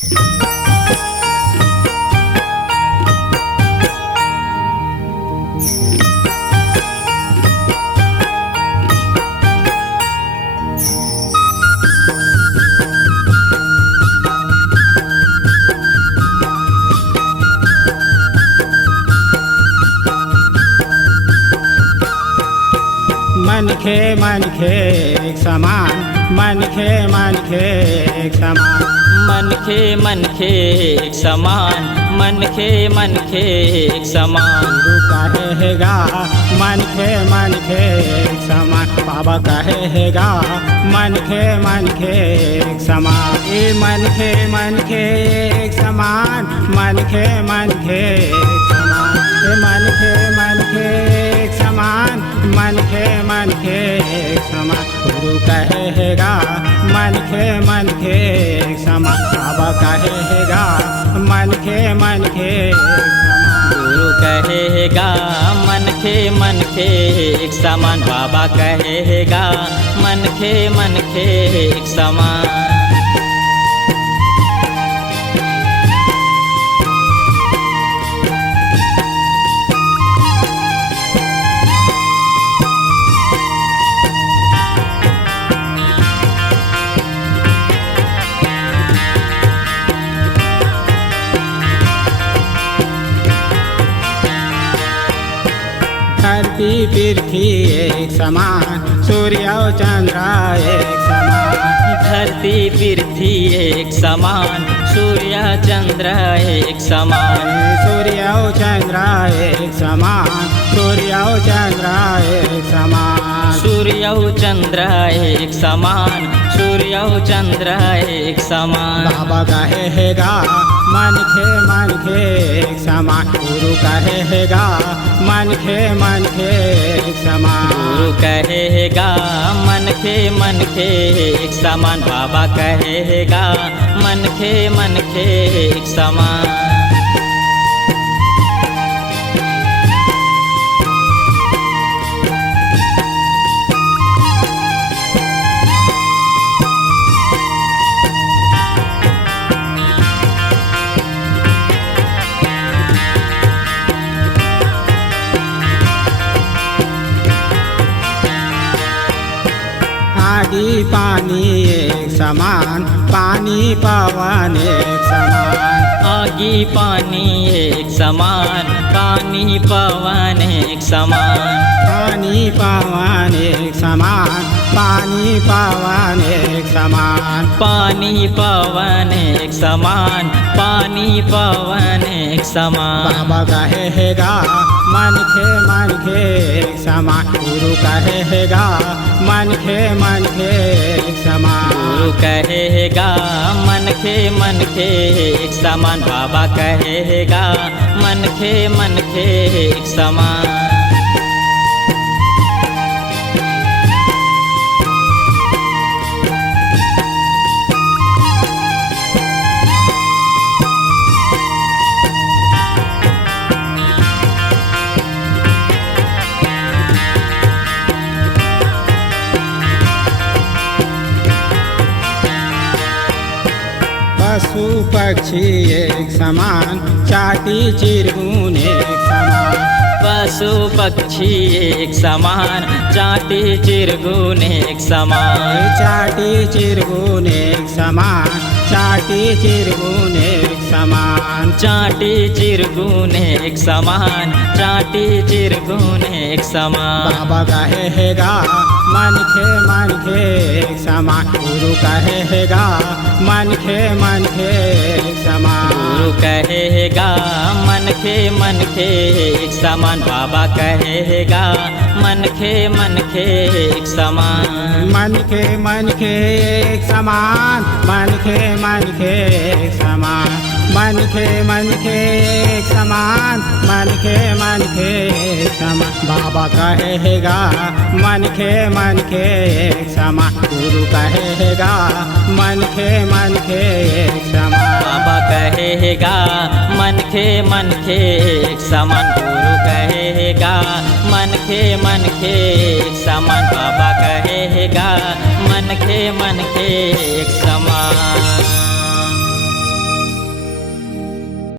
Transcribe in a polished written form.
मनखे मनखे एक समान, मनखे मनखे एक समान, मनखे मनखे एक समान, मनखे मनखे एक समान। गुरु कहेगा मनखे मनखे एक समान, बाबा कहेगा मनखे मनखे एक समान। ये मनखे मनखे एक समान, मनखे मनखे एक समान, ये मनखे मनखे एक समान, मनखे मनखे एक समान। गुरु कहेगा मनखे मनखे एक समान, बाबा कहेगा मनखे मनखे एक समान। गुरु कहेगा मनखे मनखे एक समान, बाबा कहेगा मनखे मनखे एक समान। धरती पृथ्वी एक समान, सूर्य और चंद्र एक समान। धरती पृथ्वी एक समान, सूर्य चंद्र एक समान। सूर्य और चंद्र एक समान, सूर्य और चंद्र एक समान। सूर्य और चंद्र एक समान, सूर्य और चंद्र एक समान। बाबा कहेगा मनखे मनखे एक समान, गुरु कहेगा मनखे मनखे एक समान। गुरु कहेगा मनखे मनखे एक समान, बाबा कहेगा मनखे मनखे एक समान। आगी पानी एक समान, पानी पवन एक समान। आगी पानी एक समान, पानी पवन एक समान। पानी पवन एक समान, पानी पवन एक समान। पानी पवन एक समान, पानी पवन एक समान। बाबा कहेगा मनखे मनखे एक समान, गुरु कहेगा मनखे मनखे एक समान। गुरु कहेगा मनखे मनखे एक समान, बाबा कहेगा मनखे मनखे एक समान। पशु पक्षी एक समान, चाटी चिरगुन एक समान। पशु पक्षी एक समान, चाटी चिरगुन एक समान। चाटी चिरगुन एक समान, चाटी चिरगुन एक समान। चाटी चिरगुन एक समान, चाटी चिरगुन एक समान। बाबा कहेगा मनखे मनखे एक समान, गुरु कहेगा मनखे मनखे एक समान। गुरु कहेगा मनखे मनखे एक समान, बाबा कहेगा मनखे मनखे एक समान। मनखे मनखे एक समान, मनखे मनखे एक समान। मनखे मनखे एक समान, मनखे मनखे एक समान। बाबा कहेगा मनखे मनखे एक समान, गुरु कहेगा मनखे मनखे एक समान। बाबा कहेगा मनखे मनखे एक समान, गुरु कहेगा मनखे मनखे एक समान। बाबा कहेगा मनखे मनखे एक समान।